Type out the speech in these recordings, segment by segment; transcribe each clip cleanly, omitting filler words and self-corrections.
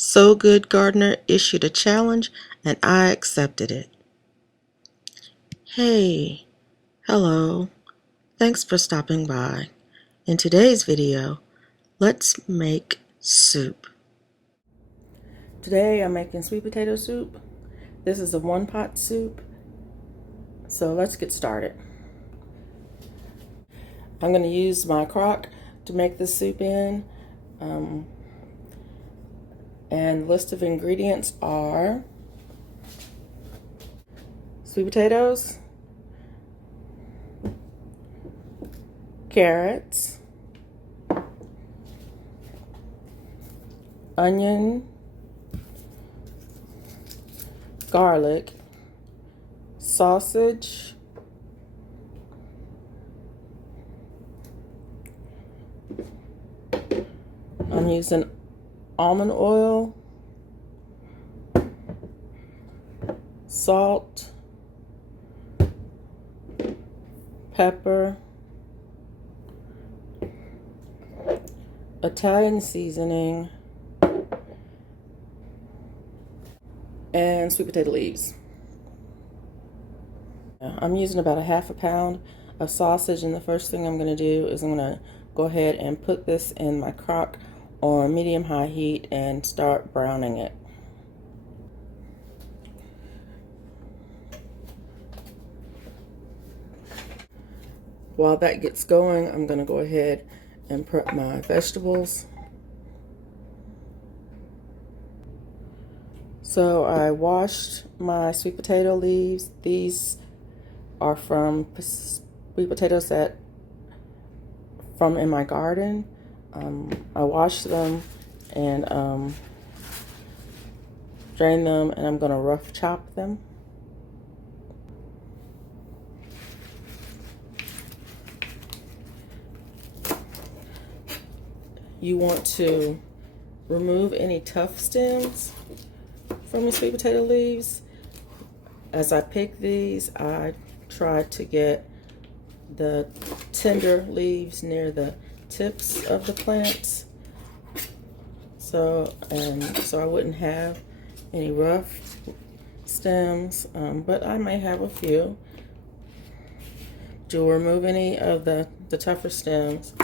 So Good Gardener issued a challenge and I accepted it. Hey, hello, thanks for stopping by. In today's video, let's make soup. Today I'm making sweet potato soup. This is a one-pot soup, so let's get started. I'm going to use my crock to make this soup in. And the list of ingredients are sweet potatoes, carrots, onion, garlic, sausage, I'm using almond oil, salt, pepper, Italian seasoning, and sweet potato leaves. I'm using about a half a pound of sausage, and the first thing I'm going to do is I'm going to go ahead and put this in my crock on medium-high heat and start browning it. While that gets going, I'm going to go ahead and prep my vegetables. So I washed my sweet potato leaves. These are from sweet potatoes from in my garden. I washed them and drained them, and I'm going to rough chop them. You want to remove any tough stems from the sweet potato leaves. As I pick these, I try to get the tender leaves near the tips of the plants, so I wouldn't have any rough stems, but I may have a few. To remove any of the tougher stems,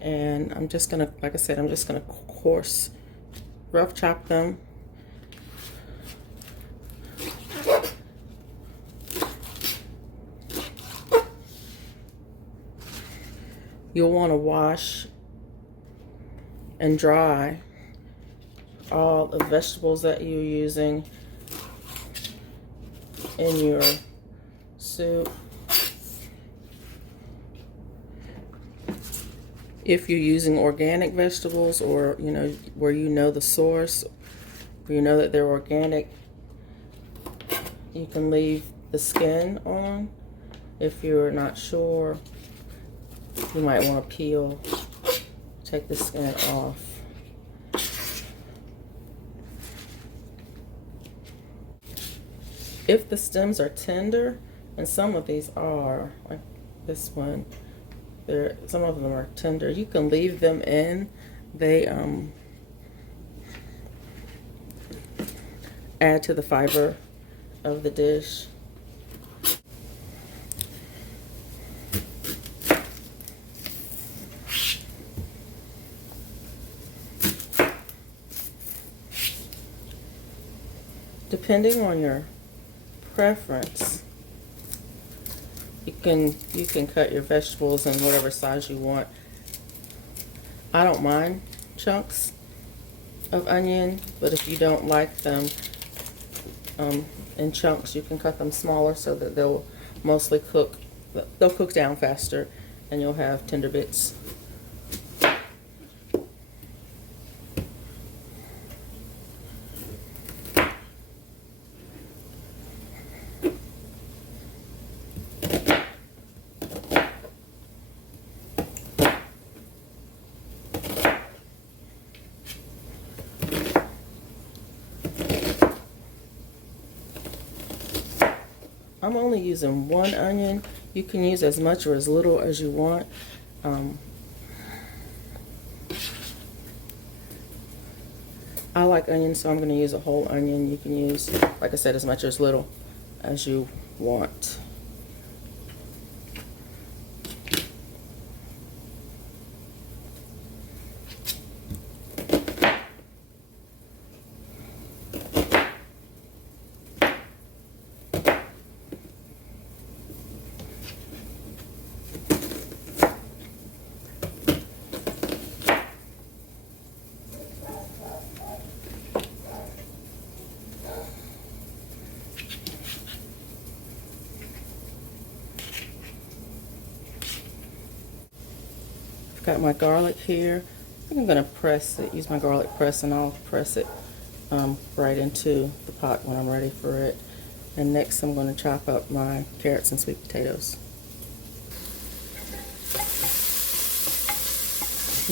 and I'm just gonna, like I said, I'm just gonna coarse rough chop them. You'll want to wash and dry all the vegetables that you're using in your soup. If you're using organic vegetables, or where the source, where that they're organic, you can leave the skin on. If you're not sure, you might want to take the skin off. If the stems are tender, and some of these are, like this one, some of them are tender, you can leave them in. They add to the fiber of the dish. Depending on your preference, you can cut your vegetables in whatever size you want. I don't mind chunks of onion, but if you don't like them in chunks, you can cut them smaller so that they'll cook down faster, and you'll have tender bits. I'm only using one onion. You can use as much or as little as you want. I like onions, so I'm going to use a whole onion. You can use, like I said, as much or as little as you want. Got my garlic here. I think I'm going to press it, use my garlic press, and I'll press it right into the pot when I'm ready for it. And next I'm going to chop up my carrots and sweet potatoes.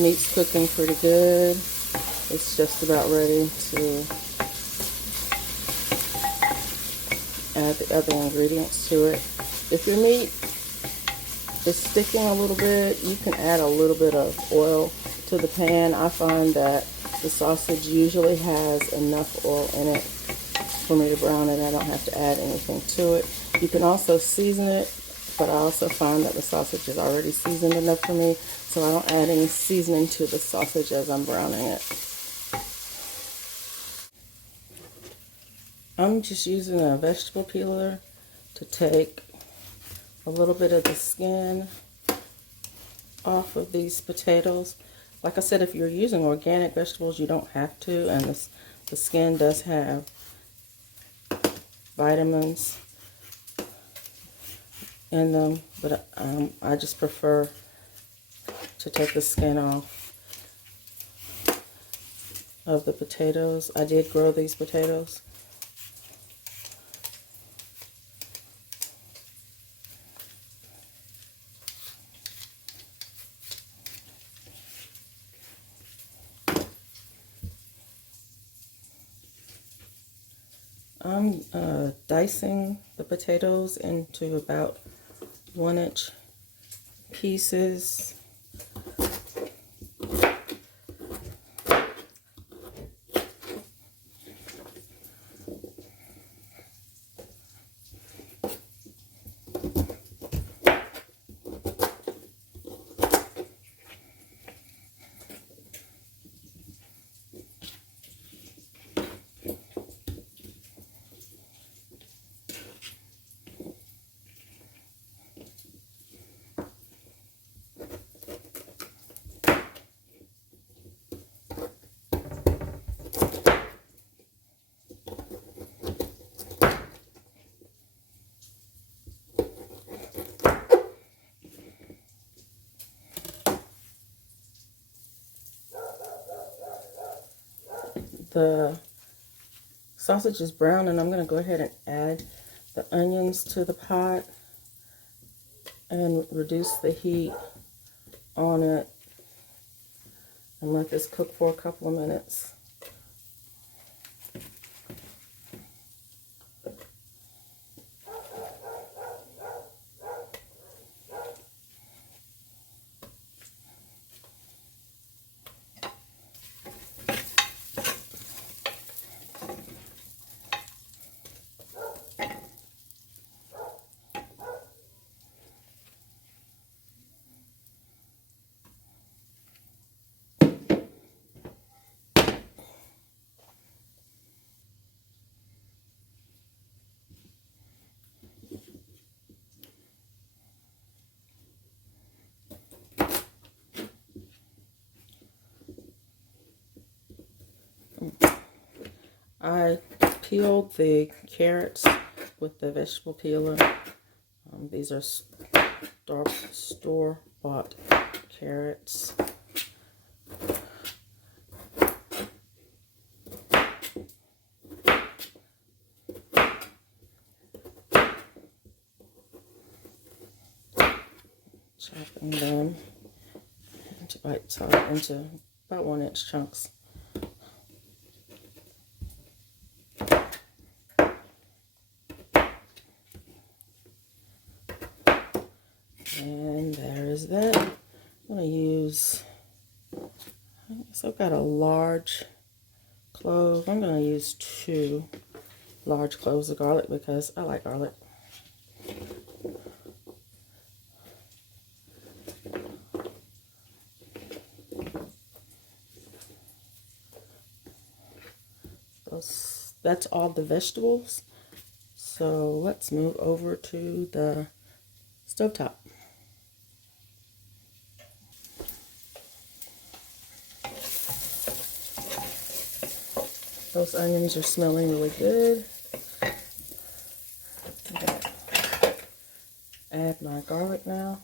Meat's cooking pretty good. It's just about ready to add the other ingredients to it. If your meat is sticking a little bit, you can add a little bit of oil to the pan. I find that the sausage usually has enough oil in it for me to brown it. I don't have to add anything to it. You can also season it, but I also find that the sausage is already seasoned enough for me, so I don't add any seasoning to the sausage as I'm browning it. I'm just using a vegetable peeler to take a little bit of the skin off of these potatoes. Like I said, if you're using organic vegetables, you don't have to, and the skin does have vitamins in them, but I just prefer to take the skin off of the potatoes. I did grow these potatoes. I'm dicing the potatoes into about 1-inch pieces. The sausage is brown, and I'm going to go ahead and add the onions to the pot and reduce the heat on it and let this cook for a couple of minutes. I peeled the carrots with the vegetable peeler. These are store-bought carrots. Chopping them into into about 1-inch chunks. And there is that. I'm going to use, so I've got a large clove. I'm going to use 2 large cloves of garlic because I like garlic. That's all the vegetables. So let's move over to the stovetop. Those onions are smelling really good. I'm gonna add my garlic now.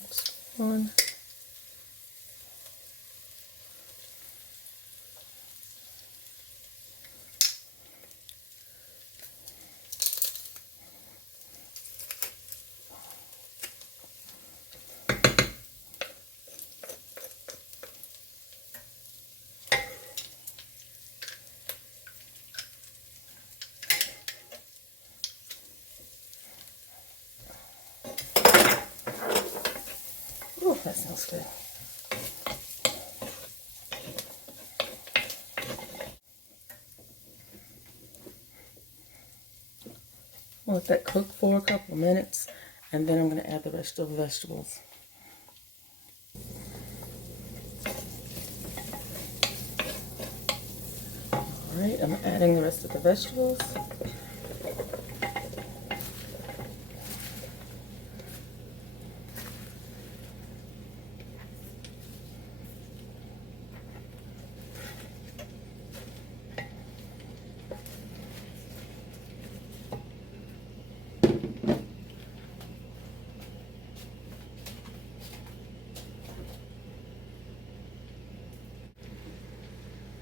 Next one. Oh, that smells good. I'll let that cook for a couple of minutes, and then I'm going to add the rest of the vegetables. Alright, I'm adding the rest of the vegetables.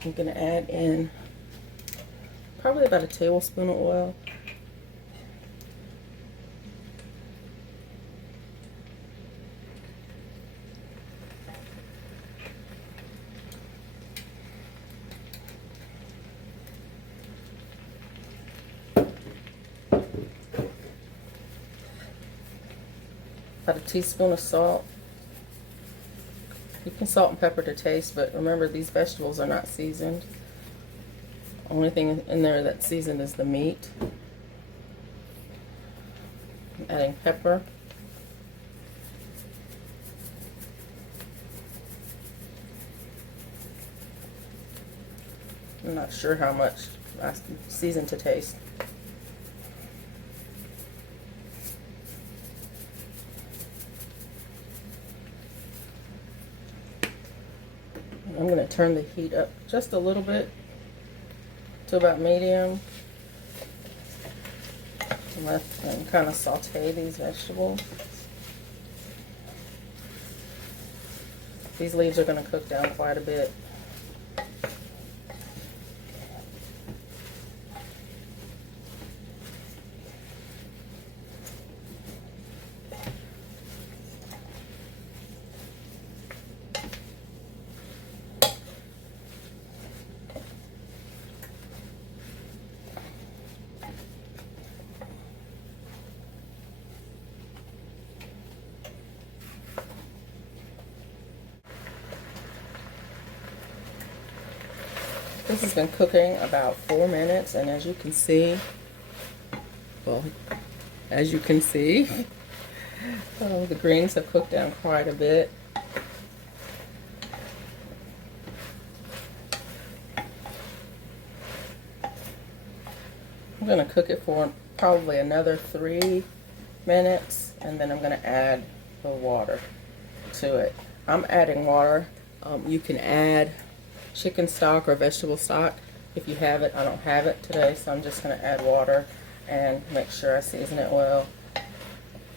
I'm going to add in probably about a tablespoon of oil. About a teaspoon of salt. You can salt and pepper to taste, but remember these vegetables are not seasoned. Only thing in there that's seasoned is the meat. I'm adding pepper. I'm not sure how much. I season to taste. I'm going to turn the heat up just a little bit to about medium. And kind of saute these vegetables. These leaves are going to cook down quite a bit. This has been cooking about 4 minutes, and as you can see, the greens have cooked down quite a bit. I'm going to cook it for probably another 3 minutes, and then I'm going to add the water to it. I'm adding water. You can add chicken stock or vegetable stock if you have it. I don't have it today, so I'm just going to add water and make sure I season it well.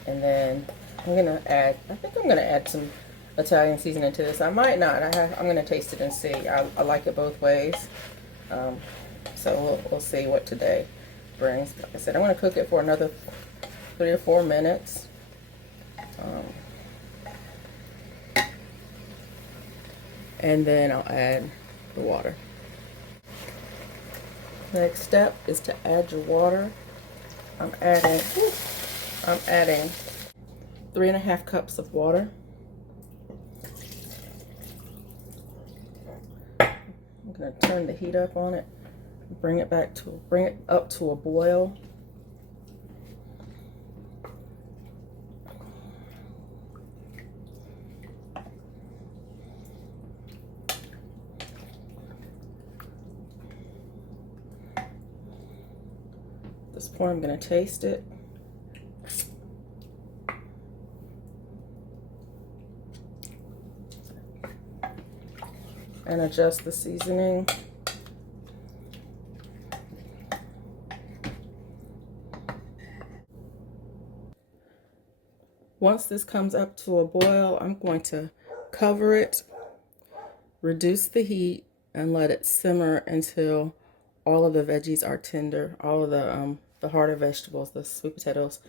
And then I'm going to add, I think I'm going to add some Italian seasoning to this. I might not. I'm going to taste it and see. I like it both ways. So we'll see what today brings. Like I said, I'm going to cook it for another 3 or 4 minutes. And then I'll add the water. Next step is to add your water. I'm adding 3.5 cups of water. I'm going to turn the heat up on it, bring it up to a boil. At this point, I'm going to taste it. And adjust the seasoning. Once this comes up to a boil, I'm going to cover it, reduce the heat, and let it simmer until all of the veggies are tender. All of the harder vegetables, the sweet potatoes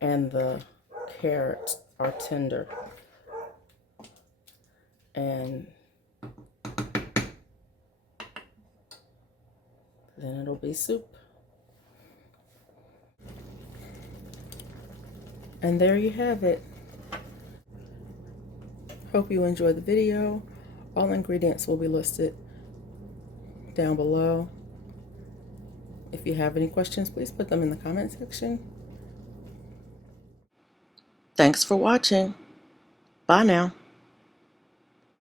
and the carrots are tender. And then it'll be soup. And there you have it. Hope you enjoyed the video. All ingredients will be listed down below. If you have any questions, please put them in the comment section. Thanks for watching. Bye now.